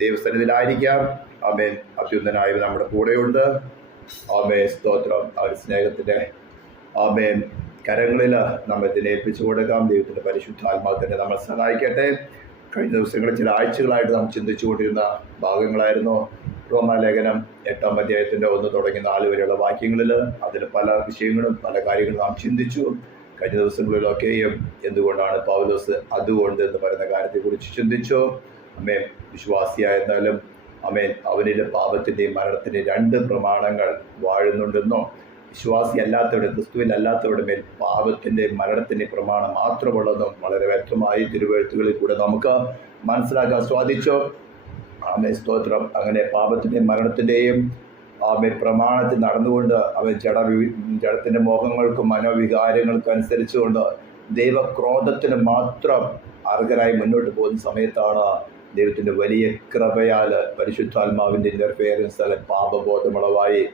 ദൈവസന്നിധിയിലായിരിക്കാം. ആമേൻ. അത്യുന്നതനായ നമ്മുടെ കൂടെയുണ്ട്. ആമേൻ. സ്തോത്രം. ആ ഒരു സ്നേഹത്തിൻ്റെ ആമേൻ കരങ്ങളിൽ നമ്മെ ഇതിനെ ഏൽപ്പിച്ചു കൊടുക്കാം. ദൈവത്തിൻ്റെ പരിശുദ്ധാത്മാവ് തന്നെ നമ്മളെ സഹായിക്കട്ടെ. കഴിഞ്ഞ ദിവസങ്ങളിൽ ചില ആഴ്ചകളായിട്ട് നാം ചിന്തിച്ചുകൊണ്ടിരുന്ന ഭാഗങ്ങളായിരുന്നു റോമാലേഖനം 8-ാം അധ്യായത്തിൻ്റെ 1 തുടങ്ങി 4 വരെയുള്ള വാക്യങ്ങളിൽ. അതിൽ പല വിഷയങ്ങളും പല കാര്യങ്ങളും നാം ചിന്തിച്ചു. കഴിഞ്ഞ ദിവസങ്ങളിലൊക്കെയും എന്തുകൊണ്ടാണ് പൗലോസ് അതുകൊണ്ട് എന്ന് പറയുന്ന കാര്യത്തെക്കുറിച്ച് ചിന്തിച്ചു. അമേൻ. വിശ്വാസിയായിരുന്നാലും അമേൻ അവനിൽ പാപത്തിൻ്റെയും മരണത്തിൻ്റെയും 2 പ്രമാണങ്ങൾ വാഴുന്നുണ്ടെന്നോ, വിശ്വാസി അല്ലാത്തവരുടെ ക്രിസ്തുവിലല്ലാത്തവരുടെ മേൽ പാപത്തിൻ്റെയും മരണത്തിൻ്റെയും പ്രമാണം മാത്രമുള്ളതും വളരെ വ്യക്തമായി തിരുവെഴുത്തുകളിൽ കൂടെ നമുക്ക് മനസ്സിലാക്കാൻ സാധിച്ചു. ആമേ. സ്തോത്രം. അങ്ങനെ പാപത്തിൻ്റെയും മരണത്തിൻ്റെയും ആമേ പ്രമാണത്തിൽ നടന്നുകൊണ്ട് അവൻ ജഡത്തിൻ്റെ മോഹങ്ങൾക്കും മനോവികാരങ്ങൾക്കും അനുസരിച്ചുകൊണ്ട് ദൈവക്രോധത്തിന് മാത്രം അർഹരായി മുന്നോട്ട് പോകുന്ന സമയത്താണ് ദൈവത്തിൻ്റെ വലിയ കൃപയാൽ പരിശുദ്ധാത്മാവിൻ്റെ ഇൻ്റർഫിയറൻസ് പാപബോധമുളവായി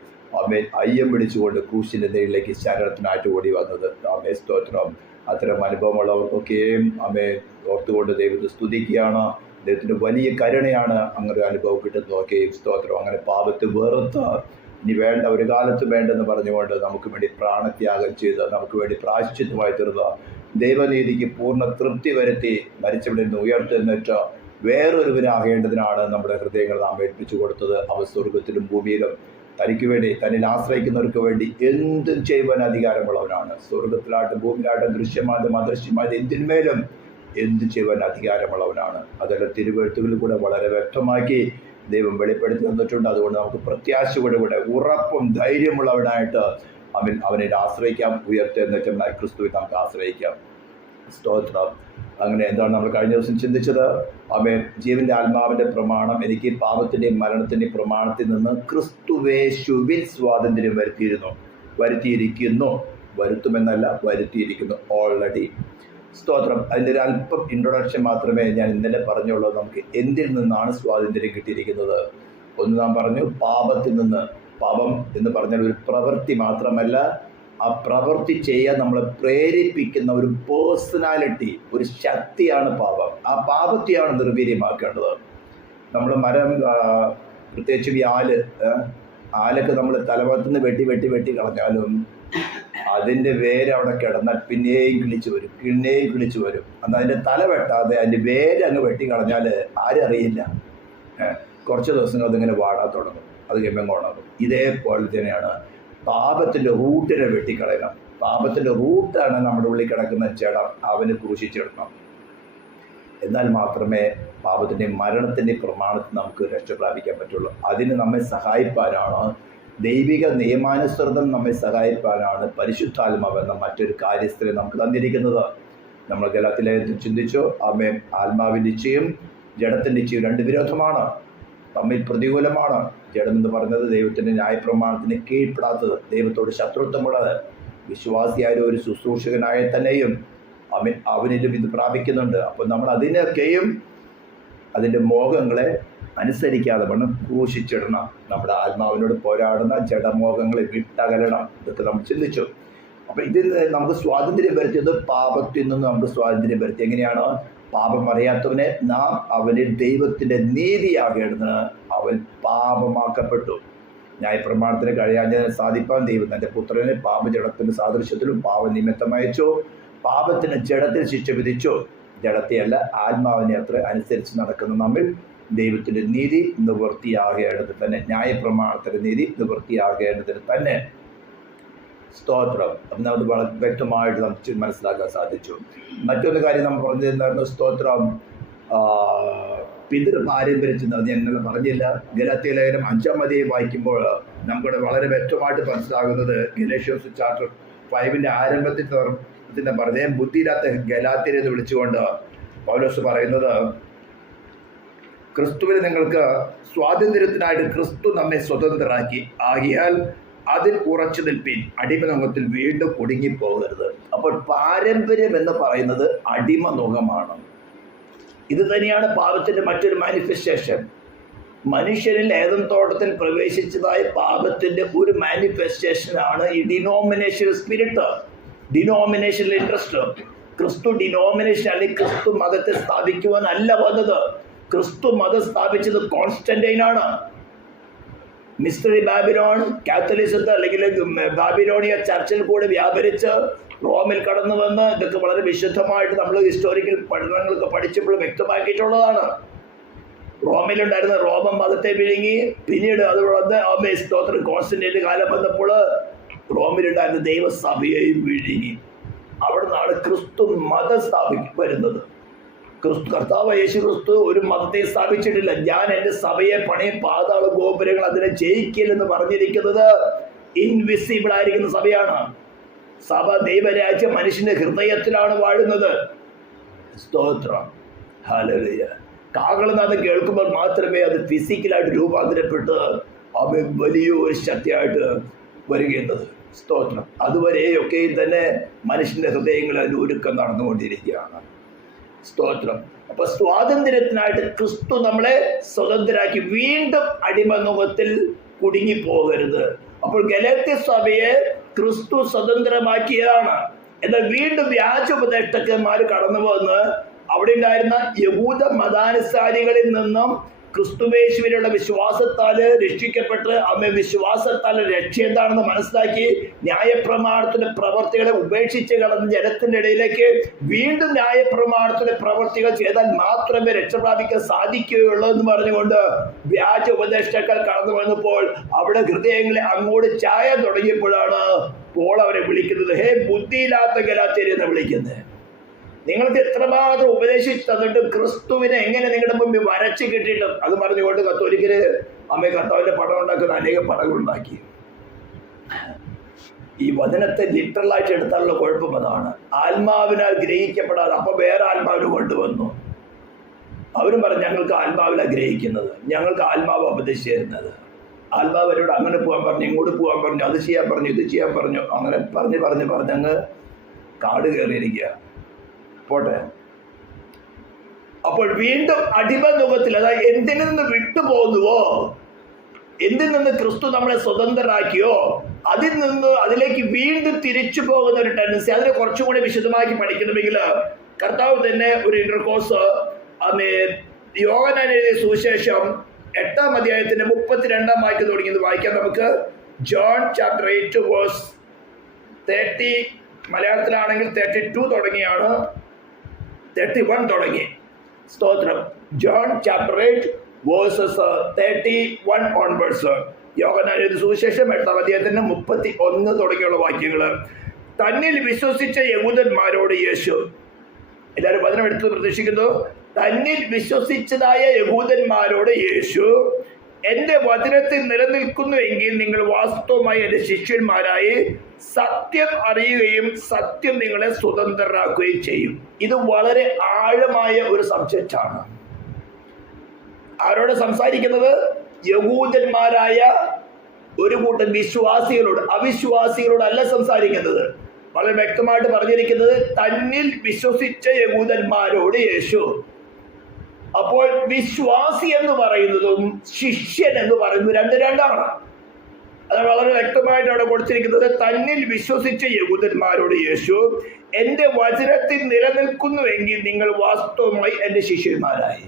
ആമേൻ അയ്യം പിടിച്ചുകൊണ്ട് ക്രൂശിൻ്റെ നെയ്യിലേക്ക് ശരണത്തിനായിട്ട് ഓടി വന്നത്. ആമേ. സ്തോത്രം. അത്തരം അനുഭവമുള്ളവർക്കൊക്കെയും ആമേൻ ഓർത്തുകൊണ്ട് ദൈവത്തെ സ്തുതിക്കുകയാണ്. ദൈവത്തിൻ്റെ വലിയ കരുണയാണ് അങ്ങനെ ഒരു അനുഭവം കിട്ടുന്നതൊക്കെയും. സ്തോത്രം. അങ്ങനെ പാപത്തെ വെറുത്ത് ഇനി വേണ്ട, ഒരു കാലത്ത് വേണ്ടെന്ന് പറഞ്ഞുകൊണ്ട് നമുക്ക് വേണ്ടി പ്രാണത്യാഗം ചെയ്ത് നമുക്ക് വേണ്ടി പ്രായശ്ചിത്തമായി തീർന്ന ദൈവനീതിക്ക് പൂർണ്ണ തൃപ്തി വരുത്തി മരിച്ചവിടെ നിന്ന് ഉയർത്തെന്നിട്ട് വേറൊരുവനാകേണ്ടതിനാണ് നമ്മുടെ ഹൃദയങ്ങൾ നാം ഏൽപ്പിച്ചു കൊടുത്തത്. അവ സ്വർഗത്തിലും ഭൂമിയിലും തനിക്ക് വേണ്ടി തന്നിൽ ആശ്രയിക്കുന്നവർക്ക് വേണ്ടി എന്തും ചെയ്യുവാൻ അധികാരമുള്ളവനാണ്. സ്വർഗത്തിലായിട്ടും ഭൂമിയിലായിട്ടും ദൃശ്യമായിട്ടും അദൃശ്യമായിട്ടും എന്തിന്മേലും എന്ത് ചെയ്യുവാൻ അധികാരമുള്ളവനാണ്. അതെല്ലാം തിരുവെഴുത്തുകളിൽ കൂടെ വളരെ വ്യക്തമാക്കി ദൈവം വെളിപ്പെടുത്തി തന്നിട്ടുണ്ട്. അതുകൊണ്ട് നമുക്ക് പ്രത്യാശയോടുകൂടെ ഉറപ്പും ധൈര്യമുള്ളവനായിട്ട് അവനിൽ ആശ്രയിക്കാം. ഉയർത്തെഴുന്നേറ്റവനായ ക്രിസ്തുവിൽ നമുക്ക് ആശ്രയിക്കാം. സ്തോത്രം. അങ്ങനെ എന്താണ് നമ്മൾ കഴിഞ്ഞ ദിവസം ചിന്തിച്ചത്? ആമേൻ. ജീവൻ്റെ ആത്മാവിൻ്റെ പ്രമാണം എനിക്ക് പാപത്തിൻ്റെയും മരണത്തിൻ്റെയും പ്രമാണത്തിൽ നിന്ന് ക്രിസ്തുവേശുവിൽ സ്വാതന്ത്ര്യം വരുത്തിയിരിക്കുന്നു. വരുത്തുമെന്നല്ല, വരുത്തിയിരിക്കുന്നു ഓൾറെഡി. സ്തോത്രം. അതിൻ്റെ ഒരു അല്പം ഇൻട്രൊഡക്ഷൻ മാത്രമേ ഞാൻ ഇന്നലെ പറഞ്ഞുള്ളൂ. നമുക്ക് എന്തിൽ നിന്നാണ് സ്വാതന്ത്ര്യം കിട്ടിയിരിക്കുന്നത്? ഒന്ന് നാം പറഞ്ഞു, പാപത്തിൽ നിന്ന്. പാപം എന്ന് പറഞ്ഞാൽ ഒരു പ്രവൃത്തി മാത്രമല്ല, ആ പ്രവൃത്തി ചെയ്യാൻ നമ്മളെ പ്രേരിപ്പിക്കുന്ന ഒരു പേഴ്സണാലിറ്റി, ഒരു ശക്തിയാണ് പാപം. ആ പാപത്തെയാണ് നിർവീര്യമാക്കേണ്ടത്. നമ്മൾ മരം, പ്രത്യേകിച്ച് ഈ ആലൊക്കെ നമ്മൾ തലഭാഗത്തുനിന്ന് വെട്ടി കളഞ്ഞാലും അതിൻ്റെ വേര് അവിടെ കിടന്നാൽ പിന്നെയും കിളിച്ചു വരും. അന്ന് അതിൻ്റെ തല വെട്ടാതെ അതിൻ്റെ വേര് അങ്ങ് വെട്ടിക്കളഞ്ഞാൽ ആരും അറിയില്ല. കുറച്ച് ദിവസങ്ങൾ അതിങ്ങനെ വാടാൻ തുടങ്ങും, അത് കഴിയുമ്പോൾ ഉണങ്ങും. ഇതേപോലെ തന്നെയാണ് പാപത്തിൻ്റെ റൂട്ടിനെ വെട്ടിക്കളയണം. പാപത്തിൻ്റെ റൂട്ടാണ് നമ്മുടെ ഉള്ളിൽ കിടക്കുന്ന ജഡം, അവന് ക്രൂശിച്ചിടണം. എന്നാൽ മാത്രമേ പാപത്തിൻ്റെയും മരണത്തിൻ്റെയും പ്രമാണത്തിൽ നമുക്ക് രക്ഷ പ്രാപിക്കാൻ പറ്റുള്ളൂ. അതിന് നമ്മെ സഹായിപ്പാനാണ്, ദൈവിക നിയമാനുസൃതം നമ്മെ സഹായിപ്പാനാണ് പരിശുദ്ധാത്മാവ് എന്ന മറ്റൊരു കാര്യസ്ഥനെ നമുക്ക് തന്നിരിക്കുന്നത്. നമ്മൾ ഗലാത്യയിലെ ചിന്തിച്ചു. ആമേൻ. ആത്മാവിൻ്റെ ഇച്ഛയും ജഡത്തിൻ്റെ ഇച്ഛയും 2 വിരോധമാണ്, തമ്മിൽ പ്രതികൂലമാണ്. ജഡം എന്ന് പറയുന്നത് ദൈവത്തിൻ്റെ ന്യായപ്രമാണത്തിന് കീഴ്പ്പെടാത്തത്, ദൈവത്തോട് ശത്രുത്വമുള്ളത്. വിശ്വാസിയായ ഒരു ശുശ്രൂഷകനായ തന്നെയും അവനിലും ഇത് പ്രാപിക്കുന്നുണ്ട്. അപ്പോൾ നമ്മൾ അതിനൊക്കെയും അതിൻ്റെ മോഹങ്ങളെ അനുസരിക്കാതെ വേണം ക്രൂശിച്ചിടണം. നമ്മുടെ ആത്മാവിനോട് പോരാടുന്ന ജഡമോഹങ്ങളെ വിട്ടകലണം. ഇതൊക്കെ നമ്മൾ ചിന്തിച്ചു. അപ്പോൾ ഇതിൽ നമുക്ക് സ്വാതന്ത്ര്യം വരുത്തിയത് പാപത്തിൽ നിന്ന് നമുക്ക് സ്വാതന്ത്ര്യം വരുത്തി. എങ്ങനെയാണ്? പാപം അറിയാത്തവനെ നാം അവനിൽ ദൈവത്തിൻ്റെ നീതിയാകേണ്ടതിന് അവൻ പാപമാക്കപ്പെട്ടു. ന്യായപ്രമാണത്തിന് കഴിയാഞ്ഞതിനെ സാധിപ്പാൻ ദൈവം തൻ്റെ പുത്രനെ പാപജഡത്തിൻ്റെ സാദൃശ്യത്തിലും പാപനിമിത്തം അയച്ചു. പാപത്തിന് ജഡത്തിൽ ശിക്ഷ വിധിച്ചു. ജഡത്തെയല്ല, ആത്മാവിനെ അത്ര അനുസരിച്ച് നടക്കുന്ന നമ്മിൽ ദൈവത്തിൻ്റെ നീതി നിവൃത്തിയാകേണ്ടത് തന്നെ, ന്യായപ്രമാണത്തിൻ്റെ നീതി നിവൃത്തിയാകേണ്ടതിന് തന്നെ. സ്തോത്രം. അപ്പം നമ്മൾ വളരെ വ്യക്തമായിട്ട് നമുക്ക് മനസ്സിലാക്കാൻ സാധിച്ചു. മറ്റൊരു കാര്യം നമ്മൾ പറഞ്ഞിരുന്നായിരുന്നു, സ്തോത്രം, പിതൃപാരമ്പര്യത്തിൽ നിന്ന്. ഞാൻ ഇന്നലെ പറഞ്ഞില്ല. ഗലാത്യ ലേഖനം 5-ാം അധ്യായം വായിക്കുമ്പോൾ നമുക്കിവിടെ വളരെ വ്യക്തമായിട്ട് മനസ്സിലാകുന്നത്, ഗലേഷ്യൻസ് ചാപ്റ്റർ 5-ന്റെ ആരംഭത്തിൽ തന്നെ പറഞ്ഞ ബുദ്ധിയില്ലാത്ത ഗലാത്യരെ എന്ന് വിളിച്ചുകൊണ്ട് പൗലോസ് പറയുന്നത്, ക്രിസ്തുവിൽ നിങ്ങൾക്ക് സ്വാതന്ത്ര്യത്തിനായിട്ട് ക്രിസ്തു നമ്മെ സ്വതന്ത്രരാക്കി, ആകിയാൽ അതിൽ ഉറച്ചു നിൽപ്പിൻ, അടിമനുഖത്തിൽ വീണ്ടും കുടുങ്ങിപ്പോകരുത്. അപ്പോൾ പാരമ്പര്യം എന്ന് പറയുന്നത് അടിമനുഖമാണ്. ഇത് തന്നെയാണ് പാപത്തിൻ്റെ മറ്റൊരു മാനിഫെസ്റ്റേഷൻ. മനുഷ്യരിൽ ഏദൻ തോട്ടത്തിൽ പ്രവേശിച്ചതായ പാപത്തിൻ്റെ ഒരു മാനിഫെസ്റ്റേഷനാണ് ഈ ഡിനോമിനേഷൻ സ്പിരിറ്റ്, ഡിനോമിനേഷനിൽ ഇൻട്രസ്റ്റ്. ക്രിസ്തു ഡിനോമിനേഷൻ അല്ലെങ്കിൽ ക്രിസ്തു മതത്തെ സ്ഥാപിക്കുവാനല്ല വന്നത്. ക്രിസ്തു മതം സ്ഥാപിച്ചത് കോൺസ്റ്റന്റൈനാണ്. മിസ്റ്ററി ബാബിലോൺ കാത്തലിസത്തെ അല്ലെങ്കിൽ ബാബിലോണിയ ചർച്ചിൽ കൂടെ വ്യാപരിച്ച് റോമിൽ കടന്നു വന്ന് ഇതൊക്കെ വളരെ വിശുദ്ധമായിട്ട് നമ്മൾ ഹിസ്റ്റോറിക്കൽ പഠനങ്ങളൊക്കെ പഠിച്ചപ്പോൾ വ്യക്തമാക്കിയിട്ടുള്ളതാണ്. റോമിലുണ്ടായിരുന്ന റോമൻ മതത്തെ വിഴുങ്ങി പിന്നീട് അത് വന്ന് സ്തോത്രം കോൺസ്റ്റന്റൈൻ്റെ കാലം വന്നപ്പോൾ റോമിലുണ്ടായിരുന്ന ദൈവസഭയെയും വിഴുങ്ങി. അവിടെ നിന്നാണ് ക്രിസ്തു മതം വരുന്നത്. കർത്താവ് യേശു ക്രിസ്തു ഒരു മതത്തെ സ്ഥാപിച്ചിട്ടില്ല. ഞാൻ എൻ്റെ സഭയെ പണിയും പാതാള ഗോപുരങ്ങൾ അതിനെ ജയിക്കില്ലെന്ന് പറഞ്ഞിരിക്കുന്നത് ഇൻവിസിബിൾ ആയിരിക്കുന്ന സഭയാണ്. സഭ ദൈവരാജ്യം മനുഷ്യന്റെ ഹൃദയത്തിലാണ് വാഴുന്നത്. സ്തോത്രം, ഹല്ലേലൂയ. കാഹളനാദം കേൾക്കുമ്പോൾ മാത്രമേ അത് ഫിസിക്കലായിട്ട് രൂപാന്തരപ്പെട്ട് അവൻ വലിയൊരു ശക്തിയായിട്ട് വരികയുള്ളത്. സ്തോത്രം. അതുവരെയൊക്കെയും തന്നെ മനുഷ്യന്റെ ഹൃദയങ്ങളിൽ അതിന് ഒരുക്കം നടന്നുകൊണ്ടിരിക്കുകയാണ്. സ്തോത്രം. അപ്പൊ സ്വാതന്ത്ര്യത്തിനായിട്ട് ക്രിസ്തു നമ്മളെ സ്വതന്ത്രരാക്കി. വീണ്ടും അടിമനുഖത്തിൽ കുടുങ്ങിപ്പോകരുത്. അപ്പോൾ ഗലാത്യ സഭയെ ക്രിസ്തു സ്വതന്ത്രമാക്കിയതാണ്. എന്നാൽ വീണ്ടും വ്യാജ ഉപദേഷ്ടാക്കന്മാർ കടന്നു വന്ന് അവിടെ ഉണ്ടായിരുന്ന യഹൂദ മതാനുസാരികളിൽ നിന്നും ക്രിസ്തുവേശുവിലുള്ള വിശ്വാസത്താല് രക്ഷിക്കപ്പെട്ട് വിശ്വാസത്താൽ രക്ഷ എന്താണെന്ന് മനസ്സിലാക്കി ന്യായപ്രമാണത്തിന്റെ പ്രവർത്തികളെ ഉപേക്ഷിച്ച് കടന്ന് ജനത്തിന്റെ ഇടയിലേക്ക് വീണ്ടും ന്യായപ്രമാണത്തിന്റെ പ്രവർത്തികൾ ചെയ്താൽ മാത്രമേ രക്ഷ പ്രാപിക്കാൻ സാധിക്കുകയുള്ളൂ എന്ന് പറഞ്ഞുകൊണ്ട് വ്യാജ ഉപദേഷ്ടാക്കൾ കടന്നു വന്നപ്പോൾ അവിടെ ഹൃദയങ്ങളെ അങ്ങോട്ട് ചായ തുടങ്ങിയപ്പോഴാണ് പോൾ അവരെ വിളിക്കുന്നത്, ഹേ ബുദ്ധിയില്ലാത്ത ഗലാത്യരെ എന്ന് വിളിക്കുന്നത്. നിങ്ങൾക്ക് എത്രമാത്രം ഉപദേശിച്ച് തന്നിട്ട് ക്രിസ്തുവിനെ എങ്ങനെ നിങ്ങളുടെ മുമ്പിൽ വരച്ച് കിട്ടിയിട്ടും അത് പറഞ്ഞുകൊണ്ട് കത്തോലിക്കര് കർത്താവിന്റെ പടം ഉണ്ടാക്കുന്ന അനേകം പടങ്ങളുണ്ടാക്കി. ഈ വചനത്തെ ലിറ്ററലായിട്ട് എടുത്താലുള്ള കുഴപ്പം അതാണ്. ആത്മാവിനാൽ ഗ്രഹിക്കപ്പെടാതെ അപ്പൊ വേറെ ആത്മാവിന് കൊണ്ടുവന്നു. അവരും പറഞ്ഞു ഞങ്ങൾക്ക് ആത്മാവിലാണ് ഗ്രഹിക്കുന്നത്, ഞങ്ങൾക്ക് ആത്മാവ് ഉപദേശിച്ചു തരുന്നത്. ആത്മാവ് അവരോട് അങ്ങനെ പോകാൻ പറഞ്ഞു, ഇങ്ങോട്ട് പോകാൻ പറഞ്ഞു, അത് ചെയ്യാൻ പറഞ്ഞു, ഇത് ചെയ്യാൻ പറഞ്ഞു, അങ്ങനെ പറഞ്ഞങ്ങ് കാട് കയറിയിരിക്കുക. പോട്ടെ. അപ്പോൾ വീണ്ടും അടിമനുഖത്തിൽ, അതായത് എന്തിൽ നിന്ന് വിട്ടുപോകുന്നുവോ, എന്തിൽ നിന്ന് ക്രിസ്തു നമ്മളെ സ്വതന്ത്രരാക്കിയോ അതിലേക്ക് വീണ്ടും തിരിച്ചു പോകുന്ന ഒരു ടെൻഡൻസി. അതിനെ കുറച്ചും കൂടി വിശദമാക്കി പഠിക്കണമെങ്കിൽ കർത്താവ് തന്നെ ഒരു ഇന്റർകോഴ്സ് യോഹന്നാൻ എഴുതിയ സുവിശേഷം 8-ാം അധ്യായത്തിന്റെ 32-ാം വാക്യം തുടങ്ങിയത് വായിക്കാം നമുക്ക്. ജോൺ ചാപ്റ്റർ 8 വേഴ്സ് 30, മലയാളത്തിലാണെങ്കിൽ 32 തുടങ്ങിയാണ്, 31 തുടങ്ങി. സ്തോത്രം. John chapter 8 verses 31 onwards. Yohannan എഴുതിയ സുവിശേഷം 8-ാം അധ്യായത്തിന്റെ 31 തുടങ്ങിയുള്ള വാക്യങ്ങൾ. തന്നിൽ വിശ്വസിച്ച യഹൂദന്മാരോട് യേശു, എല്ലാവരും വചനം എടുത്ത് പ്രതീക്ഷിക്കുന്നു. തന്നിൽ വിശ്വസിച്ചതായ യഹൂദന്മാരോട് യേശു, എന്റെ വചനത്തിൽ നിലനിൽക്കുന്നുവെങ്കിൽ നിങ്ങൾ വാസ്തവമായി എന്റെ ശിഷ്യന്മാരായി സത്യം അറിയുകയും സത്യം നിങ്ങളെ സ്വതന്ത്രരാക്കുകയും ചെയ്യും. ഇത് വളരെ ആഴമായ ഒരു സബ്ജക്റ്റാണ്. ആരോട് സംസാരിക്കുന്നത്? യഹൂദന്മാരായ ഒരു കൂട്ടം വിശ്വാസികളോട്, അവിശ്വാസികളോടല്ല സംസാരിക്കുന്നത്. വളരെ വ്യക്തമായിട്ട് പറഞ്ഞിരിക്കുന്നത് തന്നിൽ വിശ്വസിച്ച യഹൂദന്മാരോട് യേശു. അപ്പോൾ വിശ്വാസി എന്ന് പറയുന്നതും ശിഷ്യൻ എന്ന് പറയുന്നതും രണ്ടാണ്. അത് വളരെ വ്യക്തമായിട്ട് അവിടെ കൊടുത്തിരിക്കുന്നത്. തന്നിൽ വിശ്വസിച്ച യഹൂദന്മാരോട് യേശു, എന്റെ വചനത്തിൽ നിലനിൽക്കുന്നുവെങ്കിൽ നിങ്ങൾ വാസ്തവമായി എന്റെ ശിഷ്യന്മാരായി.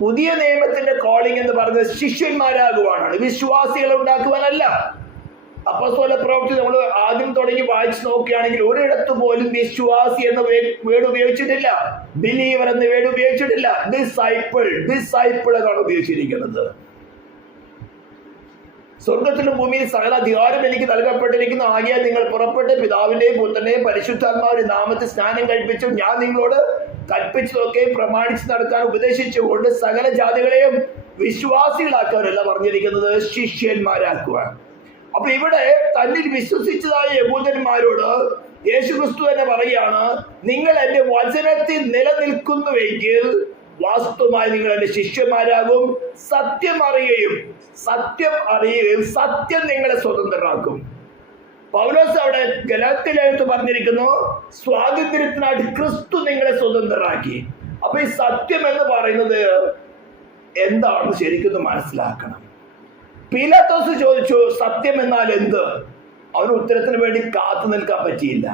പുതിയ നിയമത്തിന്റെ കോളിംഗ് എന്ന് പറയുന്നത് ശിഷ്യന്മാരാകുവാനാണ്, വിശ്വാസികളെ ഉണ്ടാക്കുവാനല്ല. അപ്പോസ്തല പ്രവൃത്തി നമ്മൾ ആദ്യം തുടങ്ങി വായിച്ചു നോക്കുകയാണെങ്കിൽ ഒരിടത്ത് പോലും വിശ്വാസി എന്ന വേർഡ് ഉപയോഗിച്ചിട്ടില്ല, ബിലീവർ എന്ന വേർഡ് ഉപയോഗിച്ചിട്ടില്ല. ഡിസൈപ്പിൾ എന്നാണ് ഉപയോഗിച്ചിരിക്കുന്നത്. സ്വർഗത്തിലും ഭൂമിയിൽ സകല അധികാരം എനിക്ക് നൽകപ്പെട്ടിരിക്കുന്നു, ആകയാൽ നിങ്ങൾ പുറപ്പെട്ട് പിതാവിന്റെയും പുത്രന്റെയും പരിശുദ്ധാത്മാവിന്റെ നാമത്തിൽ സ്നാനം കഴിപ്പിച്ചു ഞാൻ നിങ്ങളോട് കൽപ്പിച്ചതൊക്കെ പ്രമാണിച്ച് നടക്കാൻ ഉപദേശിച്ചുകൊണ്ട് സകല ജാതികളെയും വിശ്വാസികളാക്കാനല്ല പറഞ്ഞിരിക്കുന്നത്, ശിഷ്യന്മാരാക്കുവാൻ. അപ്പൊ ഇവിടെ തന്നിൽ വിശ്വസിച്ചതായ യഹൂദന്മാരോട് യേശുക്രിസ്തു തന്നെ പറയുകയാണ്, നിങ്ങൾ എന്റെ വചനത്തിൽ നിലനിൽക്കുന്നുവെങ്കിൽ വാസ്തവമായി നിങ്ങൾ എന്റെ ശിഷ്യന്മാരാകും, സത്യം അറിയുകയും സത്യം നിങ്ങളെ സ്വതന്ത്രരാക്കും. പൗലോസ് അവിടെ ഗലാത്യലേഖനത്തിൽ പറഞ്ഞിരിക്കുന്നു, സ്വാതന്ത്ര്യത്തിനായിട്ട് ക്രിസ്തു നിങ്ങളെ സ്വതന്ത്രരാക്കി. അപ്പൊ ഈ സത്യം എന്ന് പറയുന്നത് എന്താണെന്ന് ശരിക്കും മനസ്സിലാക്കണം. പീലാത്തോസ് ചോദിച്ചു, സത്യം എന്നാൽ എന്ത്? അവന് ഉത്തരത്തിന് വേണ്ടി കാത്തു നിൽക്കാൻ പറ്റിയില്ല.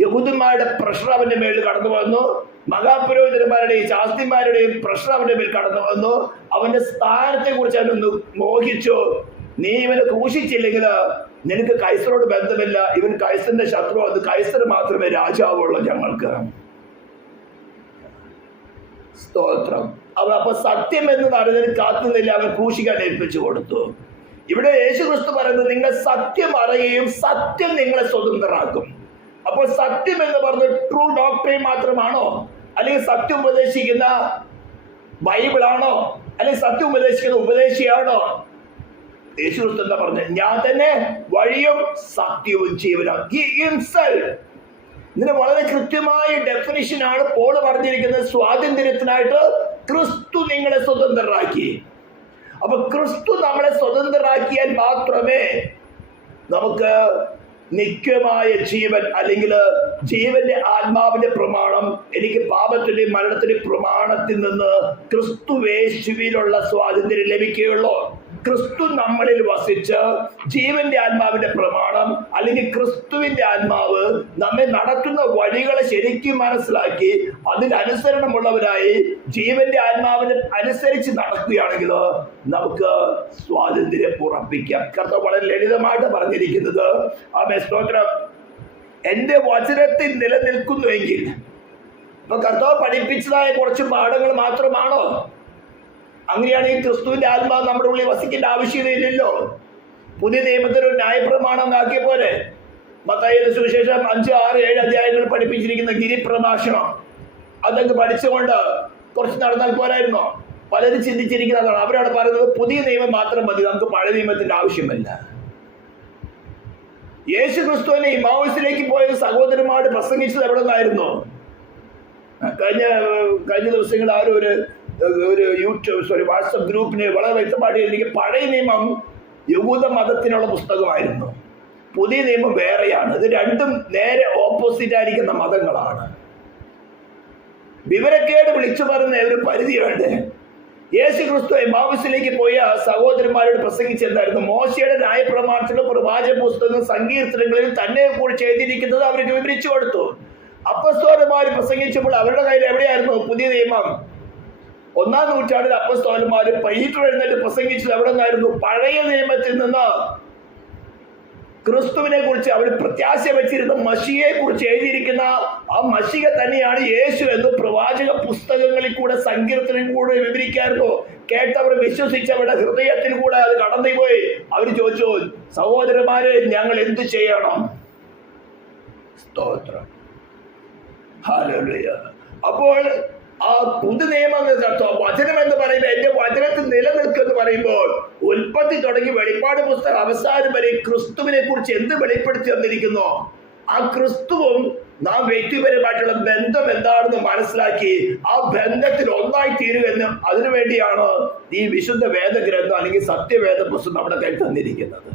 യഹൂദന്മാരുടെ പ്രഷർ അവന്റെ മേൽ കടന്നു വന്നു. മഹാപുരോഹിതന്മാരുടെയും ശാസ്ത്രിമാരുടെയും പ്രഷർ അവന്റെ മേൽ കടന്നു വന്നു. അവന്റെ സ്ഥാനത്തെ കുറിച്ച് അവനൊന്ന് മോഹിച്ചു. നീ ഇവനെ ക്രൂശിച്ചില്ലെങ്കിൽ നിനക്ക് കൈസറോട് ബന്ധമില്ല, ഇവൻ കൈസറിന്റെ ശത്രു, അത് കൈസർ മാത്രമേ രാജാവുള്ളൂ ഞങ്ങൾക്ക്. സ്തോത്രം. അവൻ അപ്പൊ സത്യം എന്ന് അറിഞ്ഞതിന് കാത്തുന്നില്ല, അവൻ ക്രൂശിക്കാൻ ഏൽപ്പിച്ചു കൊടുത്തു. ഇവിടെ യേശു ക്രിസ്തു പറയുന്നത് നിങ്ങൾ സത്യം അറിയുകയും സത്യം നിങ്ങളെ സ്വതന്ത്രരാക്കും. അപ്പോൾ സത്യം എന്ന് പറഞ്ഞത് ട്രൂ ഡോക്ടറിൻ മാത്രമാണോ? അല്ലെങ്കിൽ സത്യം ഉപദേശിക്കുന്ന ബൈബിളാണോ? അല്ലെങ്കിൽ സത്യം ഉപദേശിക്കുന്ന ഉപദേശിയാണോ? യേശു ക്രിസ്തു എന്താ പറഞ്ഞത്? ഞാൻ തന്നെ വഴിയും സത്യവും ജീവനാണ്. He himself. ഇതിന് വളരെ കൃത്യമായ ഡെഫിനിഷനാണ് പോൾ പറഞ്ഞിരിക്കുന്നത്. സ്വാതന്ത്ര്യത്തിനായിട്ട് ക്രിസ്തു നിങ്ങളെ സ്വതന്ത്രരാക്കി. അപ്പൊ ക്രിസ്തു നമ്മളെ സ്വതന്ത്രരാക്കിയാൽ മാത്രമേ നമുക്ക് നിത്യമായ ജീവൻ, അല്ലെങ്കിൽ ജീവന്റെ ആത്മാവിന്റെ പ്രമാണം, എനിക്ക് പാപത്തിന്റെയും മരണത്തിന്റെയും പ്രമാണത്തിൽ നിന്ന് ക്രിസ്തുവേശുവിലുള്ള സ്വാതന്ത്ര്യം ലഭിക്കുകയുള്ളൂ. ക്രിസ്തു നമ്മളിൽ വസിച്ച് ജീവന്റെ ആത്മാവിന്റെ പ്രമാണം, അല്ലെങ്കിൽ ക്രിസ്തുവിന്റെ ആത്മാവ് നമ്മെ നടത്തുന്ന വഴികളെ ശരിക്കും മനസ്സിലാക്കി അതിനനുസരണമുള്ളവരായി ജീവന്റെ ആത്മാവിനെ അനുസരിച്ച് നടക്കുകയാണെങ്കിൽ നമുക്ക് സ്വാതന്ത്ര്യം ഉറപ്പിക്കാം. കർത്താവ് വളരെ ലളിതമായിട്ട് പറഞ്ഞിരിക്കുന്നത്, ആമേൻ സ്തോത്രം, എന്റെ വചനത്തിൽ നിലനിൽക്കുന്നുവെങ്കിൽ. അപ്പൊ കർത്താവ് പഠിപ്പിച്ചതായ കുറച്ച് പാഠങ്ങൾ മാത്രമാണോ? അങ്ങനെയാണെങ്കിൽ ക്രിസ്തുവിന്റെ ആത്മാവ് നമ്മുടെ ഉള്ളിൽ വസിക്കേണ്ട ആവശ്യമില്ലല്ലോ. പുതിയ നിയമത്തിൽ ഒരു ന്യായപ്രമാണം ആക്കിയ പോലെ മത്തായിയുടെ സുവിശേഷം 5, 6, 7 അധ്യായങ്ങൾ പഠിപ്പിച്ചിരിക്കുന്ന ഗിരിപ്രഭാഷണം അതൊക്കെ പഠിച്ചുകൊണ്ട് കുറച്ച് നടന്നാൽ പോരായിരുന്നോ? പലരും ചിന്തിച്ചിരിക്കുന്നതാണ്. അവരാണ് പറയുന്നത് പുതിയ നിയമം മാത്രം മതി, നമുക്ക് പഴയ നിയമത്തിന്റെ ആവശ്യമില്ല. യേശു ക്രിസ്തുവിനെ ഇമ്മാവുസിലേക്ക് പോയ സഹോദരന്മാർ പ്രസംഗിച്ചത് എവിടെ നിന്നായിരുന്നു? കഴിഞ്ഞ ദിവസങ്ങൾ ആരും ഒരു യൂട്യൂബ് വാട്സപ്പ് ഗ്രൂപ്പിന് വളരെ വ്യക്തമായിട്ട് എനിക്ക് പഴയ നിയമം യഹൂദ മതത്തിനുള്ള പുസ്തകമായിരുന്നു, പുതിയ നിയമം വേറെയാണ്. ഇത് രണ്ടും നേരെ ഓപ്പോസിറ്റ് ആയിരിക്കുന്ന മതങ്ങളാണ്. വിവരക്കേട് വിളിച്ചു പറയുന്ന ഒരു പരിധി വേണ്ടേ? യേശു ക്രിസ്തു എമ്മാവുസിലേക്ക് പോയ സഹോദരന്മാരോട് പ്രസംഗിച്ചെന്തായിരുന്നു? മോശയുടെ ന്യായപ്രമാണത്തിലും പ്രവാചക പുസ്തകവും സങ്കീർത്തനങ്ങളിൽ തന്നെ കുറിച്ച് എഴുതിയിരിക്കുന്നത് അവർക്ക് വിവരിച്ചു കൊടുത്തു. അപ്പസ്തോലന്മാർ പ്രസംഗിച്ചപ്പോൾ അവരുടെ കയ്യിൽ എവിടെയായിരുന്നു പുതിയ നിയമം? 1-ാം നൂറ്റാണ്ടിൽ അപ്പസ്തോലന്മാർ പീറ്റർ എഴുന്നേറ്റ് പ്രസംഗിച്ചത് എവിടെ നിന്നായിരുന്നു? പഴയ നിയമത്തിൽ നിന്ന്. ക്രിസ്തുവിനെ കുറിച്ച് അവർ പ്രത്യാശ വെച്ചിരുന്ന മഷിയെ കുറിച്ച് എഴുതിയിരിക്കുന്ന ആ മഷിക തന്നെയാണ് യേശു എന്ന് പ്രവാചക പുസ്തകങ്ങളിൽ കൂടെ സങ്കീർത്തനം കൂടെ വിവരിക്കായിരുന്നു. കേട്ടവർ വിശ്വസിച്ചവരുടെ ഹൃദയത്തിൽ കൂടെ അത് കടന്നുപോയി. അവർ ചോദിച്ചു, സഹോദരന്മാരെ ഞങ്ങൾ എന്ത് ചെയ്യണം? സ്തോത്രം, ഹല്ലേലൂയ. അപ്പോൾ ആ പുതു നിയമം വചനം എന്ന് പറയുമ്പോൾ എന്റെ വചനത്തിൽ നിലനിൽക്കെന്ന് പറയുമ്പോൾ ഉൽപ്പത്തി തുടങ്ങി വെളിപ്പാട് പുസ്തകം അവസാനം വരെ ക്രിസ്തുവിനെ കുറിച്ച് എന്ത് വെളിപ്പെടുത്തി തന്നിരിക്കുന്നു? ആ ക്രിസ്തുവും നാം വ്യക്തിപരമായിട്ടുള്ള ബന്ധം എന്താണെന്ന് മനസ്സിലാക്കി ആ ബന്ധത്തിൽ ഒന്നായി തീരുമെന്ന് അതിനുവേണ്ടിയാണ് ഈ വിശുദ്ധ വേദഗ്രന്ഥം അല്ലെങ്കിൽ സത്യവേദ പുസ്തകം നമ്മുടെ കയ്യിൽ തന്നിരിക്കുന്നത്.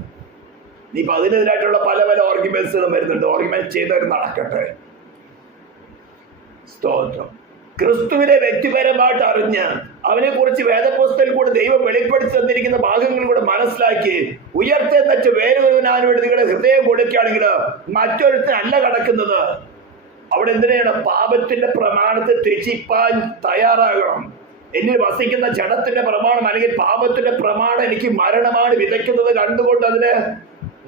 ഇനിയിപ്പോ അതിനെതിരായിട്ടുള്ള പല പല ഓർഗ്യുമെന്റ്സുകളും വരുന്നുണ്ട്. ഓർഗ്യുമെന്റ് ചെയ്തവർ നടക്കട്ടെ. സ്തോത്രം. ക്രിസ്തുവിനെ വ്യക്തിപരമായിട്ട് അറിഞ്ഞ് അവനെ കുറിച്ച് വേദപുസ്തകത്തിൽ കൂടെ ദൈവം വെളിപ്പെടുത്തി തന്നിരിക്കുന്ന ഭാഗങ്ങൾ കൂടെ മനസ്സിലാക്കി ഉയർത്തെന്നിട്ട് വേറൊരുവനാനോട് നിങ്ങളുടെ ഹൃദയം കൊടുക്കുകയാണെങ്കിൽ മറ്റൊരുത്തനല്ല കടക്കുന്നത്. അവിടെ എന്തിനാണ്? പാപത്തിന്റെ പ്രമാണത്തെ ത്യജിപ്പാൻ തയ്യാറാകണം. എന്നിൽ വസിക്കുന്ന ജഡത്തിന്റെ പ്രമാണം അല്ലെങ്കിൽ പാപത്തിന്റെ പ്രമാണം എനിക്ക് മരണമാണ് വിതയ്ക്കുന്നത് കണ്ടുകൊണ്ട് അതിനെ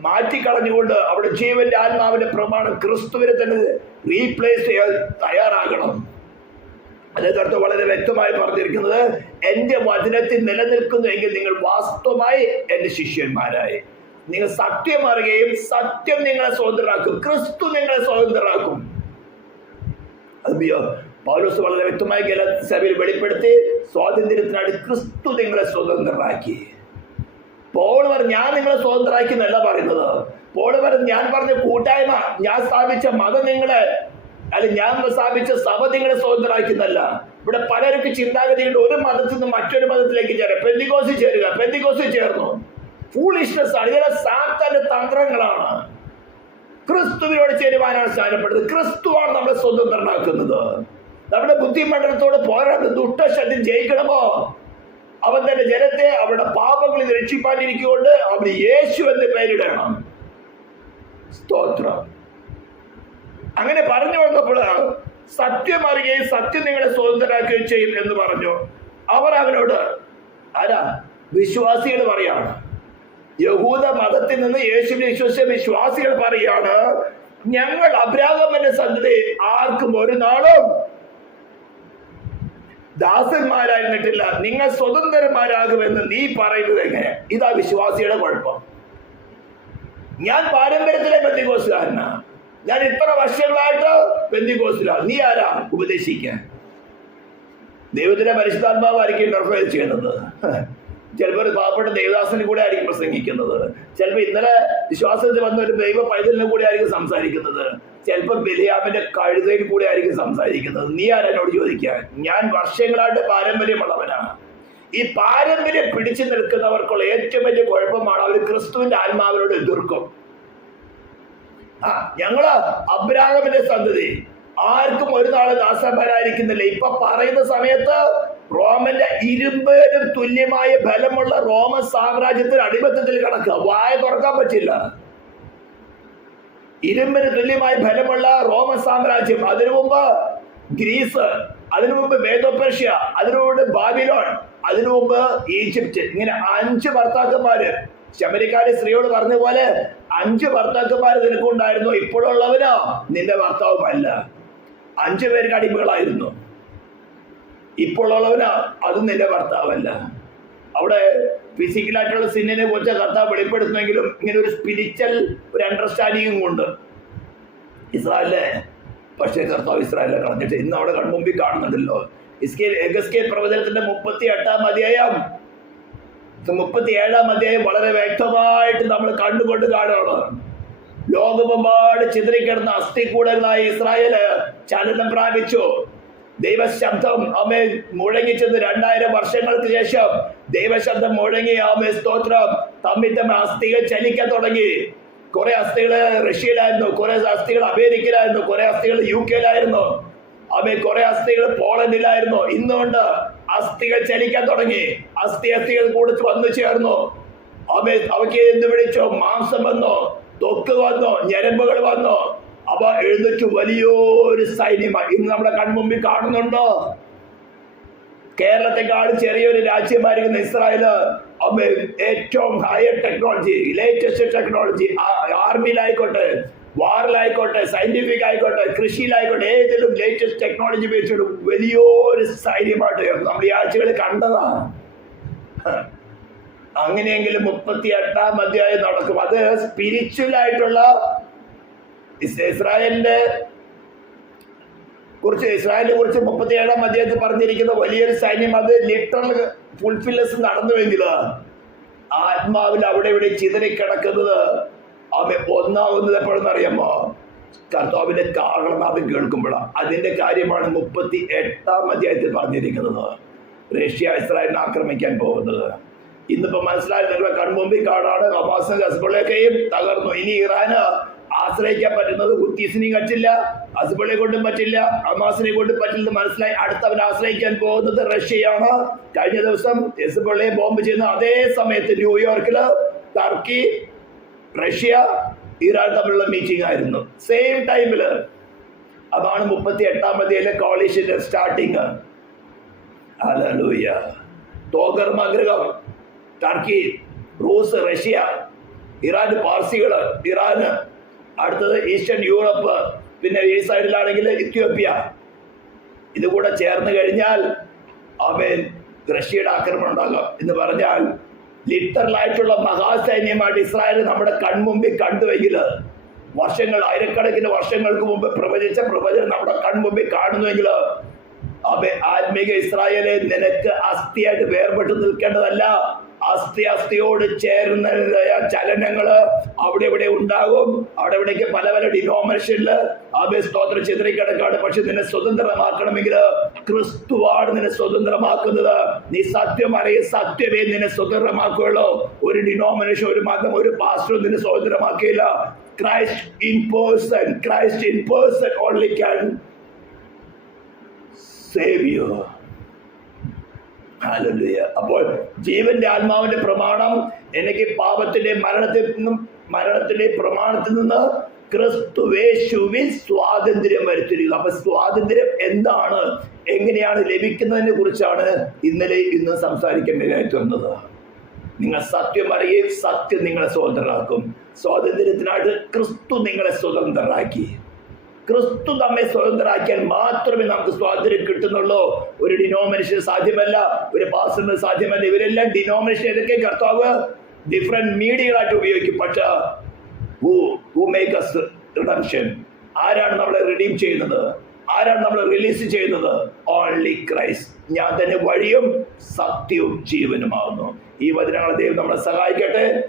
മാറ്റിക്കളഞ്ഞുകൊണ്ട് അവിടെ ജീവന്റെ ആത്മാവിന്റെ പ്രമാണം ക്രിസ്തുവിനെ തന്നെ റീപ്ലേസ് ചെയ്യാൻ തയ്യാറാകണം. അതേതടുത്ത് വളരെ വ്യക്തമായി പറഞ്ഞിരിക്കുന്നത്, എന്റെ വചനത്തിൽ നിലനിൽക്കുന്നുവെങ്കിൽ നിങ്ങൾ വാസ്തവമായി എന്റെ ശിഷ്യന്മാരായി. നിങ്ങൾ സത്യം അറിയുകയും സത്യം നിങ്ങളെ സ്വതന്ത്രരാക്കും. ക്രിസ്തു നിങ്ങളെ സ്വതന്ത്രരാക്കും. അതെയോ പൗലോസ് വളരെ വ്യക്തമായി ഗലാത്യ സഭയിൽ വെളിപ്പെടുത്തി, സ്വാതന്ത്ര്യത്തിനായിട്ട് ക്രിസ്തു നിങ്ങളെ സ്വതന്ത്രരാക്കി. പോൾ പറഞ്ഞു ഞാൻ നിങ്ങളെ സ്വതന്ത്രരാക്കി എന്നല്ല പറയുന്നത്. പോൾ പറഞ്ഞു ഞാൻ പറഞ്ഞ കൂട്ടായ്മ, ഞാൻ സ്ഥാപിച്ച മതം നിങ്ങളെ, അല്ലെങ്കിൽ ഞാൻ സ്ഥാപിച്ച സഭ നിങ്ങളെ സ്വതന്ത്രരാക്കുന്നല്ല. ഇവിടെ പലർക്ക് ചിന്താഗതിയുണ്ട്, ഒരു മതത്തിൽ നിന്ന് മറ്റൊരു മതത്തിലേക്ക് ചേരുക, പെന്തിക്കോസിൽ ചേരുക, പെന്തിക്കോസിൽ ചേർന്നു. ഫൂളിഷ്നെസ് ആണ്. ഇതെല്ലാം സാത്താന്റെ തന്ത്രങ്ങളാണ്. ക്രിസ്തുവിനോട് ചേരുവാനാണ് സ്ഥാനപ്പെടുന്നത്. ക്രിസ്തുവാണ് നമ്മളെ സ്വതന്ത്രനാക്കുന്നത്. നമ്മുടെ ബുദ്ധിമണ്ഡലത്തോട് പോരാടുന്ന ദുഷ്ടശക്തി ജയിക്കണമോ? അവൻ തന്റെ ജനത്തെ അവരുടെ പാപങ്ങളിൽ രക്ഷിപ്പാനിരിക്കൊണ്ട് അവന് യേശു എന്ന് പേരിടണം. സ്തോത്രം. അങ്ങനെ പറഞ്ഞു വന്നപ്പോൾ സത്യം അറിയുകയും സത്യം നിങ്ങളെ സ്വതന്ത്രരാക്കുകയും ചെയ്യും എന്ന് പറഞ്ഞു. അവർ അവനോട്, ആരാ? വിശ്വാസികൾ പറയാണ്. യഹൂദ മതത്തിൽ നിന്ന് യേശുവിനെ വിശ്വസിച്ച വിശ്വാസികൾ പറയാണ്, ഞങ്ങൾ അബ്രാഹാമിന്റെ സന്തതി ആർക്കും ഒരു നാളും ദാസന്മാരായിരുന്നിട്ടില്ല, നിങ്ങൾ സ്വതന്ത്രന്മാരാകുമെന്ന് നീ പറയുന്നത് എങ്ങനെ? ഇതാ വിശ്വാസിയുടെ കുഴപ്പം. ഞാൻ പാരമ്പര്യത്തിലെ പെന്തിക്കോസ്തുകാരനാ, ഞാൻ ഇത്ര വർഷങ്ങളായിട്ട് പെന്തിക്കോസ്തിലാണ്, നീ ആരാ ഉപദേശിക്കാൻ? ദൈവത്തിന്റെ പരിശുദ്ധാത്മാവായിരിക്കും ഇന്റർഫെയർ ചെയ്യുന്നത്. ചിലപ്പോൾ ഒരു പാവപ്പെട്ട ദേവദാസന് കൂടെ ആയിരിക്കും പ്രസംഗിക്കുന്നത്, ചിലപ്പോൾ ഇന്നലെ വിശ്വാസത്തിൽ വന്ന ഒരു ദൈവ പൈതലിനെ കൂടെ ആയിരിക്കും സംസാരിക്കുന്നത്, ചിലപ്പോൾ ബലിയാമിന്റെ കഴുതയിൽ കൂടെ ആയിരിക്കും സംസാരിക്കുന്നത്. നീ ആരെന്നോട് ചോദിക്കാൻ? ഞാൻ വർഷങ്ങളായിട്ട് പാരമ്പര്യമുള്ളവനാണ്. ഈ പാരമ്പര്യം പിടിച്ചു നിൽക്കുന്നവർക്കുള്ള ഏറ്റവും വലിയ കുഴപ്പമാണ് അവർ ക്രിസ്തുവിന്റെ ആത്മാവിനോട് എതിർക്കും. ഞങ്ങള് അബ്രാഹാമിന്റെ സന്തതി, ആർക്കും ഒരു നാള് ദാസന്മാരായിരിക്കുന്നില്ല. ഇപ്പൊ പറയുന്ന സമയത്ത് റോമന്റെ ഇരുമ്പിനും തുല്യമായ ബലമുള്ള റോമൻ സാമ്രാജ്യത്തിന് അടിമത്തത്തിൽ കിടക്കുക, വായ തുറക്കാൻ പറ്റില്ല. ഇരുമ്പിന് തുല്യമായ ബലമുള്ള റോമൻ സാമ്രാജ്യം, അതിനു മുമ്പ് ഗ്രീസ്, അതിനു മുമ്പ് മേദോപേർഷ്യ, അതിനു മുമ്പ് ബാബിലോൺ, അതിനു മുമ്പ് ഈജിപ്റ്റ്. ഇങ്ങനെ 5 ഭർത്താക്കന്മാര്. ശമരിക്കാരി സ്ത്രീയോട് പറഞ്ഞ പോലെ 5 ഭർത്താക്കന്മാര് നിനക്കുണ്ടായിരുന്നു, ഇപ്പോഴുള്ളവനോ നിന്റെ ഭർത്താവുമല്ല. 5 പേർക്ക് അടിമകളായിരുന്നു. ഇപ്പോൾ ഉള്ളവനാ അതും നിന്റെ ഭർത്താവല്ല. അവിടെ ഫിസിക്കലായിട്ടുള്ള സിന്നിനെ കുറിച്ച് കർത്താവ് വെളിപ്പെടുത്തുമെങ്കിലും ഇങ്ങനെ ഒരു സ്പിരിച്വൽ ഒരു അണ്ടർസ്റ്റാൻഡിങ്ങും കൊണ്ട് ഇസ്രായേലിനെ, പക്ഷേ കർത്താവ് ഇസ്രായേലിനെ കളഞ്ഞിട്ട് ഇന്ന് അവിടെ കൺമുമ്പിൽ കാണുന്നുണ്ടല്ലോ. എഗസ്കേൽ പ്രവചനത്തിന്റെ 38-ാം അധ്യായം 37-ാം അധ്യായം വളരെ വ്യക്തമായിട്ട് നമ്മൾ കണ്ടുകൊണ്ട് കാണുകയാണ്. ലോകമെമ്പാട് ചിതറിക്കിടന്ന അസ്ഥികൂടങ്ങളായ ഇസ്രായേല് ചലനം പ്രാപിച്ചു. ദൈവശബ്ദം ആമേ മുഴങ്ങിച്ചെന്ന് 2000 വർഷങ്ങൾക്ക് ശേഷം ദൈവശബ്ദം മുഴങ്ങി. ആമേ സ്തോത്രം. തമ്മിൽ അസ്ഥികൾ ചലിക്കാൻ തുടങ്ങി. കുറെ അസ്ഥികള് റഷ്യയിലായിരുന്നു, കുറെ അസ്ഥികൾ അമേരിക്കയിലായിരുന്നു, കുറെ അസ്ഥികൾ UK-യിലായിരുന്നു, ആമേ കുറെ അസ്ഥികൾ പോളണ്ടിലായിരുന്നു. ഇന്നുകൊണ്ട് അസ്ഥികൾ ചലിക്കാൻ തുടങ്ങി. അസ്ഥികൾ കൂടി വന്നു ചേർന്നു. ആമേ അവയ്ക്ക് എന്ത് വിളിച്ചോ? മാംസം വന്നോ, ത്വക്ക് വന്നോ, ഞരമ്പുകൾ വന്നോ. അവ എഴുന്നേറ്റ് വലിയൊരു സൈന്യമായി ഇന്ന് നമ്മുടെ കൺമുമ്പിൽ കാണുന്നുണ്ടോ? കേരളത്തെക്കാളും ചെറിയൊരു രാജ്യമായിരിക്കുന്ന ഇസ്രായേല് ഏറ്റവും ഹയർ ടെക്നോളജി, ലേറ്റസ്റ്റ് ടെക്നോളജി, ആർമിയിലായിക്കോട്ടെ, വാറിലായിക്കോട്ടെ, സയന്റിഫിക് ആയിക്കോട്ടെ, കൃഷിയിലായിക്കോട്ടെ, ഏതിലും ലേറ്റസ്റ്റ് ടെക്നോളജി ഉപയോഗിച്ചിട്ട് വലിയൊരു സൈന്യമായിട്ട് നമ്മൾ ഈ ആഴ്ചകളിൽ കണ്ടതാണ്. അങ്ങനെയെങ്കിലും 38-ാം അധ്യായം നടക്കും. അത് സ്പിരിച്വൽ ആയിട്ടുള്ള ഇസ്രായേലിനെ കുറിച്ച് 37-ാം അധ്യായത്തിൽ പറഞ്ഞിരിക്കുന്ന വലിയൊരു സൈന്യം, അത് ലിറ്ററൽ ഫുൾഫിൽനെസ് നടന്നുവെങ്കിൽ ആത്മാവിൽ അവിടെ ഇവിടെ ചിതറിക്കിടക്കുന്നത് ഒന്നാവുന്നത് എപ്പോഴെന്ന് അറിയാമോ? കർത്താവിന്റെ കാഹളനാദം കേൾക്കുമ്പോഴാണ്. അതിന്റെ കാര്യമാണ് 38-ാം അധ്യായത്തിൽ പറഞ്ഞിരിക്കുന്നത്. റഷ്യ ഇസ്രായേലിനെ ആക്രമിക്കാൻ പോകുന്നത്. ഇന്നിപ്പോ മനസ്സിലായി, നിങ്ങളുടെ കൺമുമ്പിൽ കാണാണ്. ഹമാസും ഹെസ്ബോളയൊക്കെയും തകർന്നു. ഇനി ഇറാന് ആശ്രയിക്കാൻ പറ്റുന്നത് ഹൂത്തീസിനെയും പറ്റില്ല, ഹെസ്ബോളയെ കൊണ്ടും പറ്റില്ല, ഹമാസിനെ കൊണ്ടും പറ്റില്ലെന്ന് മനസ്സിലായി. അടുത്തവൻ ആശ്രയിക്കാൻ പോകുന്നത് റഷ്യയാണ്. കഴിഞ്ഞ ദിവസം ഹെസ്ബോളയെ ബോംബ് ചെയ്യുന്ന അതേ സമയത്ത് ന്യൂയോർക്കില് ടർക്കി, റഷ്യ, ഇറാൻ തമ്മിലുള്ള മീറ്റിംഗ് ആയിരുന്നു. സെയിം ടൈമില്. അതാണ് 38-ാം അധ്യായത്തിലെ കോalitionന്റെ സ്റ്റാർട്ടിങ്. ഹല്ലേലൂയ. തോഗർമഗ്രഹം, ടർക്കി, റൂസ്, റഷ്യ, ഇറാൻ, പാർസികള്, ഇറാന്, അടുത്തത് ഈസ്റ്റേൺ യൂറോപ്പ്, പിന്നെ ഈ സൈഡിലാണെങ്കിൽ ഇത്യോപ്യ. ഇതുകൂടെ ചേർന്ന് കഴിഞ്ഞാൽ റഷ്യയുടെ ആക്രമണം ഉണ്ടാകാം എന്ന് പറഞ്ഞാൽ ലിറ്ററലായിട്ടുള്ള മഹാസൈന്യമായിട്ട് ഇസ്രായേൽ നമ്മുടെ കൺമുമ്പിൽ കണ്ടുവെങ്കിൽ, വർഷങ്ങൾ, ആയിരക്കണക്കിന് വർഷങ്ങൾക്ക് മുമ്പ് പ്രവചിച്ച പ്രവചനം നമ്മുടെ കൺമുമ്പിൽ കാണുന്നുവെങ്കിൽ, ആത്മീക ഇസ്രായേലെ നിനക്ക് അസ്ഥിയായിട്ട് വേർപെട്ട് നിൽക്കേണ്ടതല്ല. അസ്ഥിയോട് ചേർന്ന ചലനങ്ങള് അവിടെ ഇവിടെ ഉണ്ടാകും. അവിടെ ഇവിടേക്ക് പല പല ഡിനോമിനേഷനില് സ്തോത്രം ചിതറിക്കിടക്കാണ്. പക്ഷെ നിന്നെ സ്വതന്ത്രമാക്കണമെങ്കിൽ ക്രിസ്തുവാണ് നിന്നെ സ്വതന്ത്രമാക്കുന്നത്. നീ സത്യം അറിയ, സത്യമേ നിന്നെ സ്വതന്ത്രമാക്കുകയുള്ളൂ. ഒരു ഡിനോമിനേഷൻ, ഒരു മതം, ഒരു പാസ്റ്ററും നിന്നെ സ്വതന്ത്രമാക്കിയില്ല. Christ in person only can save you. Hallelujah. അപ്പോൾ ജീവന്റെ ആത്മാവിന്റെ പ്രമാണം എനിക്ക് പാപത്തിന്റെ മരണത്തിൽ നിന്നും പ്രമാണത്തിൽ നിന്ന് ക്രിസ്തുവേശുവിൽ സ്വാതന്ത്ര്യം വരുത്തിയിരിക്കുന്നു. അപ്പൊ സ്വാതന്ത്ര്യം എന്താണ്, എങ്ങനെയാണ് ലഭിക്കുന്നതിനെ കുറിച്ചാണ് ഇന്നും സംസാരിക്കേണ്ടതായിട്ട് വന്നത്. നിങ്ങൾ സത്യം അറിയുകയും സത്യം നിങ്ങളെ സ്വതന്ത്രരാക്കും. സ്വാതന്ത്ര്യത്തിനായിട്ട് ക്രിസ്തു നിങ്ങളെ സ്വതന്ത്രരാക്കി. ക്രിസ്തു നമ്മെ സ്വതന്ത്രരാക്കിയാൽ മാത്രമേ നമുക്ക് സ്വാതന്ത്ര്യം കിട്ടുന്നുള്ളൂ. ഒരു ഡിനോമിനേഷൻ സാധ്യമല്ല, ഒരു പാസ്റ്ററിന് സാധ്യമല്ല. ഇവരെല്ലാം ഡിനോമിനേഷൻ ഏതൊക്കെ കർത്താവ് ഡിഫറെന്റ് മീഡിയകളായിട്ട് ഉപയോഗിക്കും. പക്ഷേ who make us redemption, ആരാണ് നമ്മളെ റിഡീം ചെയ്യുന്നത്, ആരാണ് നമ്മളെ റിലീസ് ചെയ്യുന്നത്? Only Christ. ഞാൻ തന്നെ വഴിയും സത്യവും ജീവനുമാകുന്നു. ഈ വചനങ്ങളെ ദൈവം നമ്മളെ സഹായിക്കട്ടെ.